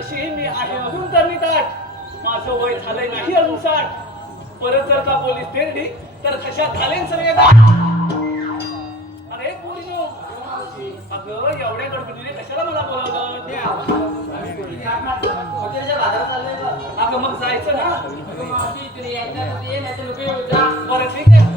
तशी मी आहे अजून तर ताट माझं वय झालंय नाही अजून साठ. परत जर का पोलीस तेरडी तर कशा घालेन सगळे अरे पोरीनो अगं एवढ्या गडबडीने कशाला मला बोलावलं. अगं मग जायचं ना. बरं ठीक आहे.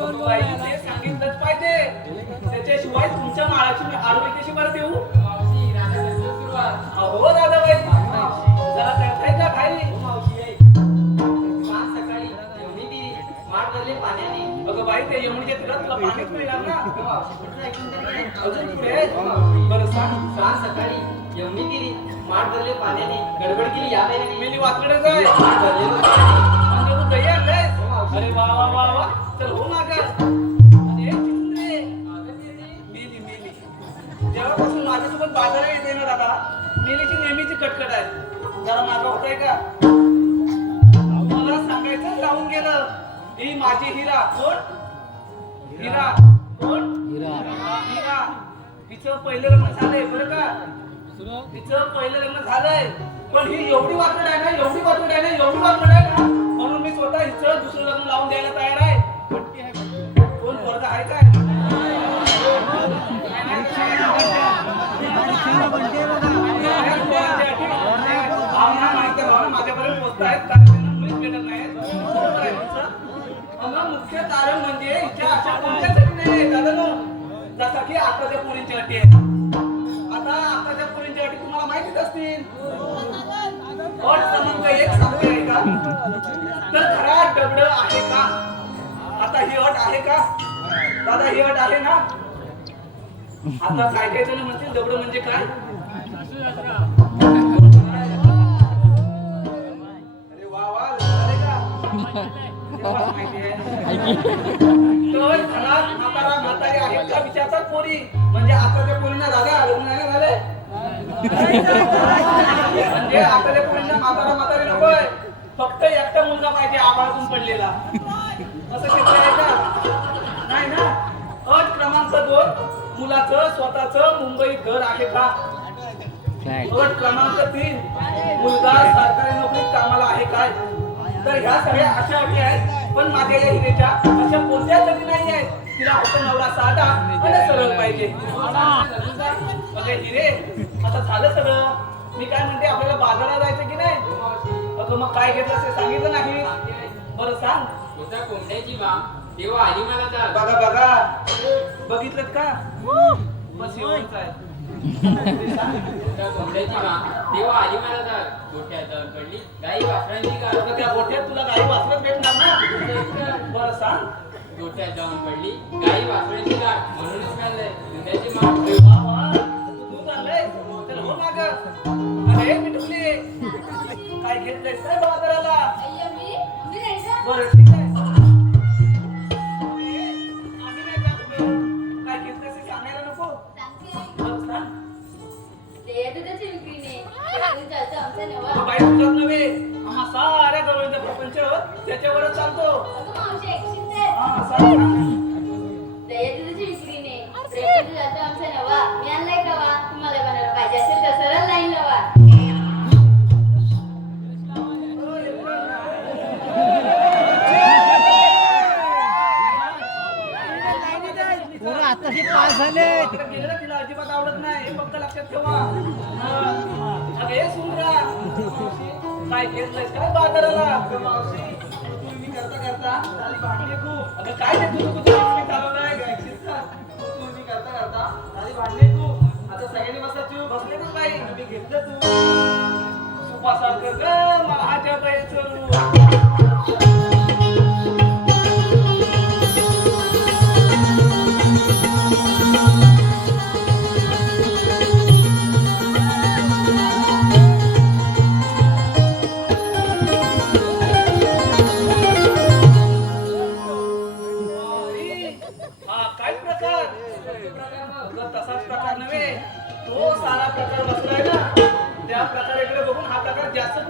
सांगितलंच पाहिजे. त्याच्याशिवाय तुमच्या माळाची मी बरं देऊ. दादाबाई जरा करताय का सकाळी भरली पाण्याने. अगं बाई ते यमुनीच्या तुला पाणीच मिळणार ना. अजून पुढे बरं सांग. सकाळी ती माठ भरली पाण्याने. गडबड केली या बाईने. मेली वाकडच आहे अरे वा वा वा वा. चल हो मेली जेव्हापासून माझ्यासोबत बाजारात येते ना दादा मेलीची नेहमीची कटकट आहे. जरा मागं होतंय का? मला सांगायचं राहून गेलं. ही माझी हिरा. कोण? हिरा. कोण? हिरा. तिचं पहिलं लग्न झालंय बरं का? तिचं पहिलं लग्न झालंय. पण ही एवढी वाकड आहे ना एवढी वाकड आहे ना एवढी वाकड आहे ना स्वतः हिचं दुसरं लग्न लावून द्यायला तयार आहे. कोण पोरगा आहे काय? भावना माहिती भावना माझ्यापर्यंत कारण त्यांना मुलीच भेटत मुख्य कारण म्हणजे हिच्या अशा कोणत्यासाठी नाही आहे, जसा की आताच्या अटी आहे. आता आताच्या पोरींची अटी तुम्हाला माहितीच असतील. क्रमांक एक सांगते तर खरा दगड आहे का? आता ही अट आहे का? दादा ही अट आहे ना? आता काय काय जण म्हणतील? दगड म्हणजे काय? अरे वा वा झाले तर म्हातारा म्हातारी आहेत का? विचारतात पोरी. म्हणजे आताच्या पोरींना दादा लग्न नाही झाले म्हणजे आताच्या पोरींना म्हातारा म्हातारी नकोय. फक्त एकटा मुलगा पाहिजे आबाळातून पडलेला. असं शक्य आहे का? नाही ना? अट क्रमांक दोन मुलाचं स्वतःचं मुंबईत घर आहे का? अट क्रमांक तीन मुलगा सरकारी नोकरीत कामाला आहे काय? तर ह्या सगळ्या अशा अटी आहेत पण माझ्या या हिरेच्या अशा कोणत्याच अटी नाही आहेत? तिला होता नवरा साधा आणि सरळ पाहिजे. अगं हिरे आता झालं सगळं. मी काय म्हणते आपल्याला बाजारात जायचं की नाही? अगं मग काय घेतलं ते सांगितलं नाही बरं सांग. होता कोंबड्याची बा तेव्हा आली मला तर. बघा बघा. बघितलं का? बस एवढंच आहे. होता कोंबड्याची बा तेव्हा आली मला तर. गोठ्यात जाऊन पडली. गाई वासरांची का त्या गोठ्यात तुला गाई भेटणार ना? बरं सांग. गोठ्यात जाऊन पडली. गाई वासरांची का म्हणूनच खाल्लंय दुधाची वा, तू चाललंय तर हो मागं. अरे मिठुले काय बाजाराला? बरं ठीक आहे. आम्ही नाही जात कुठं. काय घेतलंयस हे सांगायला नको. बरं सांग तो बाई तुझ्यात नव्हे. आम्हा साऱ्या प्रपंच त्याच्यावरच चालतो. हा सांग काय बाजाराला अगं मावशी तुम्ही करता करता झाली भांडले खूप अगं काय ते तुझं कुठे मी चालवलंय तुम्ही करता करता झाली भांडले खूप आता सगळ्यांनी बसा तू बसले ना बाई. मी घेतलं तू. सुपासारखं ग महाच्या बाईचं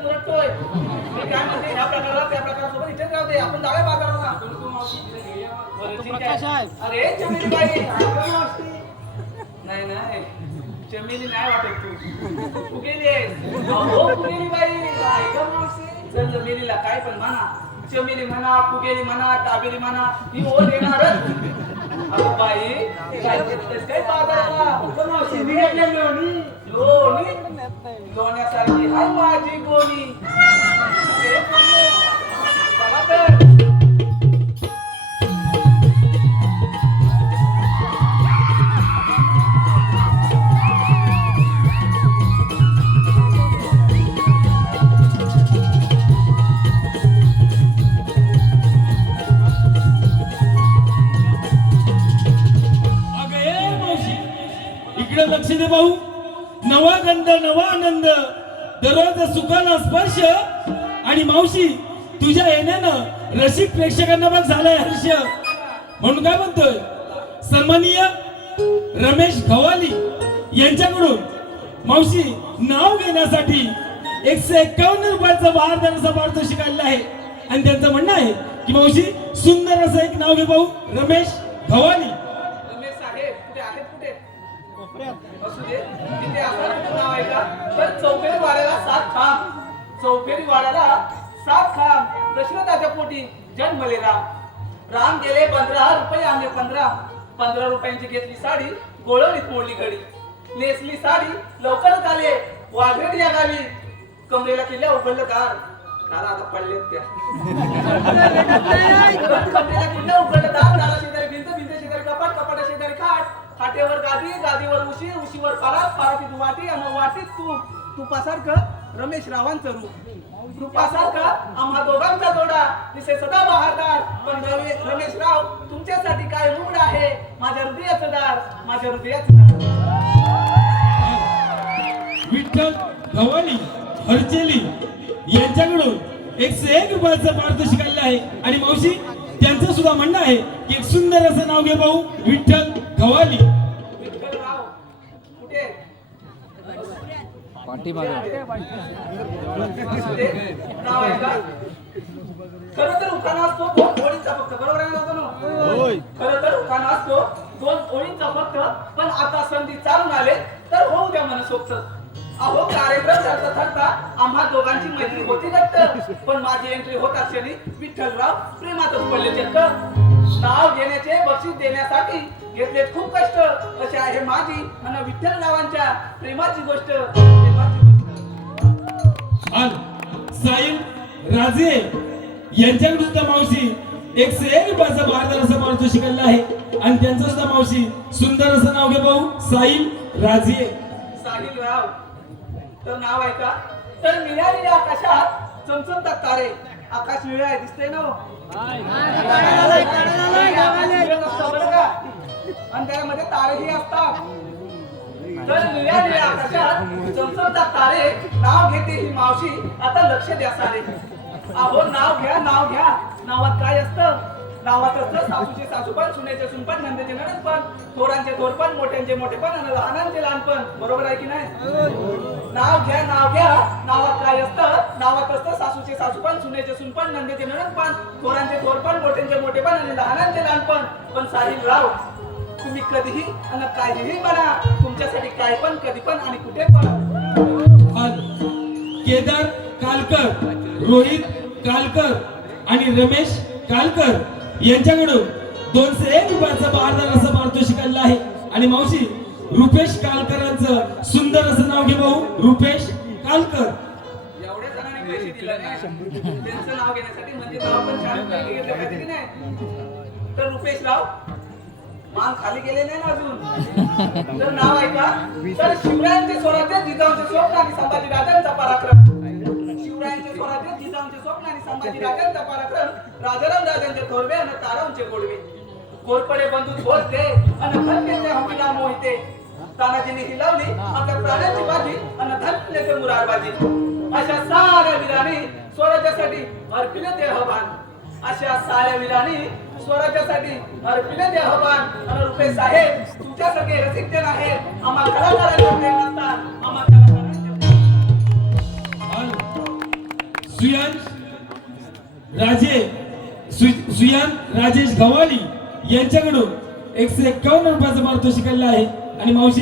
मी काय म्हणते ह्या प्रकाराला त्या प्रकारासोबत दे. आपण जाऊया बाजाराला. आहे. आहे. अरे चमेली बाई. नाही नाही. चमेली नाही वाटत तू. तू गेली फुगेली बाई. मावशी. चल चमेलीला काय पण म्हणा. चमेली म्हणा फुगेली म्हणा टाबेली म्हणा ही ओढ येणारच. बाई काय बाजाराला? अगं मावशी लोणी लोणी लोण्यासारखी हाय माझी गोणी चला तर. नवा गंध नवा आनंद दररोज सुखाला स्पर्श. आणि मावशी तुझ्या येण्यानं रसिक प्रेक्षकांना पण झालाय हर्ष. म्हणून काय म्हणतोय? सन्माननीय रमेश खवाली यांच्याकडून मावशी नाव घेण्यासाठी एकशे एक्कावन्न रुपयाचा भारदानाचा पारितोषिक आलेला आहे. आणि त्यांचं म्हणणं आहे की मावशी सुंदर असं एक नाव घे भाऊ रमेश खवाली. रमेश साहेब कुठे आहेत? कुठे तर चौफेरी वाड्याला सात खांब. चौफेरी वाड्याला सात खांब. दशरथाच्या पोटी जन्मले राम गेले पंधरा रुपये आले पंधरा. पंधरा रुपयांची घेतली साडी गोळवणीत मोडली घडी. नेसली साडी लवकरच आले. वाघेट या गावी. कमरेला किल्ल्या उघडलं कार दादा आता पडलेत त्या. कमरेला किल्ल्या उघडलं गादी गादीवर उशी उशीवर परात परातीत वाटी आणि वाटीत तू तुपासारखं रमेश रावांचं रूप. रूपासारखा आम्हा दोघांचा जोडा दिसे सदा बहारदार. पण रमेश राव तुमच्यासाठी काय रूढ आहे? माझ्या हृदयाचं दार माझ्या हृदयाचं दार. विठ्ठल भवानी हरचेली यांच्याकडून एकशे एक रुपयाचं पारितोषिक आलेलं आहे. आणि मावशी त्यांचं सुद्धा म्हणणं आहे की एक सुंदर असं नाव घे भाऊ विठ्ठल गव्हाणी विठ्ठलराव कुठे असू दे. नाव आहे का खरं तर उखाणा असतो दोन ओळींचा फक्त. बरोबर आहे ना? खरं तर उखाणा असतो दोन ओळींचा फक्त. पण आता संधी चालून आले तर होऊ द्या मनसोक्त. अहो कार्यक्रम ठरता ठरता आम्हा दोघांची मैत्री होती दत्त पण माझी एंट्री होता क्षणी विठ्ठलराव प्रेमातच पडले चक्क. नाव घेण्याचे बक्षीस देण्यासाठी घेतले खूप कष्ट. असे आहे माझी आणि विठ्ठलरावांच्या प्रेमाची गोष्ट. आणि साईल राजे यांच्याकडून सुद्धा मावशी एक रुपयाचं भारताला असं आलेलं आहे. आणि त्यांचं सुद्धा मावशी सुंदर असं नाव घे भाऊ साईल राजे. साहिल राव तर नाव आहे का तर निळ्या आकाशात चमचमतात तारे. आकाश निळं आहे दिसतंय ना तुमचा तारे नाव घेते ही मावशी. आता लक्ष द्या सारे. अहो नाव घ्या नाव घ्या. नावात काय असतं? नावात असतं सासूचे सासूपण सुनेचे सुनपण नंदेचे नणदपण थोरांचे थोरपण मोठ्यांचे मोठेपण आणि लहानांचे लहानपण. बरोबर आहे की नाही? नाव घ्या नाव घ्या. नावात काय असतं? नावात असतं सासूचे सासूपण सुनेचे सुनपण नंदेचे नणदपण थोरांचे थोरपण मोठ्यांचे मोठेपण आणि लहानांचे लहानपण. पण साहिल राव तुम्ही कधीही आणि काहीही म्हणा. तुमच्यासाठी काय पण कधी पण आणि कुठे पण. केदार कालकर रोहित कालकर आणि रमेश कालकर यांच्याकडून दोनशे एक रुपयाचं बारदार असं पारितोषिक आलेलं आहे. आणि मावशी रुपेश कालकरांचं सुंदर असं नाव घे भाऊ रुपेश कालकर. म्हणजे तर रुपेश राव मान खाली गेले नाही ना अजून? तर नाव ऐका. तर शिवरायांचे स्वराज्य जिजाऊचे स्वप्न आणि संभाजी राजा संभाजी राजांचा पराक्रम राजाराम राजांचे थोरवे आणि तारांचे गोडवे. कोरपडे बंधू बोलते आणि धन्यते हमीला मोहिते. तानाजीने हिलावली आपल्या प्राण्याची बाजी आणि धन्यते मुरारबाजी. अशा साऱ्या वीराने स्वराज्यासाठी अर्पिले देहभान अशा साऱ्या वीराने स्वराज्यासाठी अर्पिले देहवान आणि रुपे साहेब तुमच्यासारखे रसिक जण आहेत. आम्हा कलाकारांना प्रेम नसतात. आम्हा कलाकारांचे सुयांश राजे सुयान राजेश गव्हाणी यांच्याकडून एकशे एक्कावन्न रुपयाचं पारितोषिक शिकलेलं आहे. आणि मावशी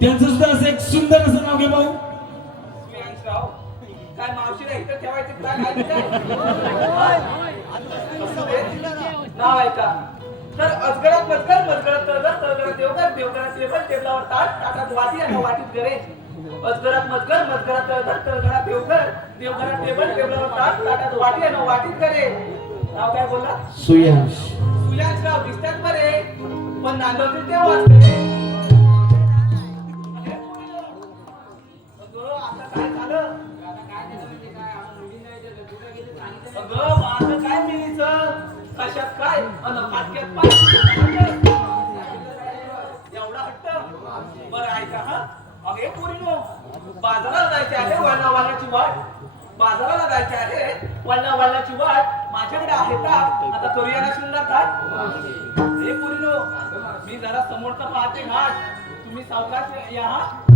त्यांचं सुद्धा असं एक सुंदर असं नाव घे भाऊ. सुयांशराव, काय मावशीला इथं ठेवायचे. नाव आहे का तर अजगरात मजगर मजगरात तळगर तळगरात देवगर देवगरात टेबल टेबलावर ताट ताटात वाटी आणि वाटीत गरे अजगरात मजगर मजगरात तळगर तळगरात देवगर देवगरात टेबल टेबलावर ताट ताटात वाटी आणि वाटीत गरे नाव काय बोलला? सुयांश. सुयांशराव दिसतात बरे पण. अरे पोरीनो, अगं, आता काय झालं? अगं माझं काय मिळीचं? कशात काय? अन फाटक्यात पाय. एवढा हट्ट? बरं ऐका हा. अगे पोरीनो बाजाराला जायचे आहे वळणा वळणाची वाट. बाजाराला जायचे आहे वळणा वळणाची वाट. माझ्याकडे आहे का? आता करूया ना शृंगार थाट हे पोरीनो मी जरा समोरचा पाहते घाट तुम्ही सावकाश या. हा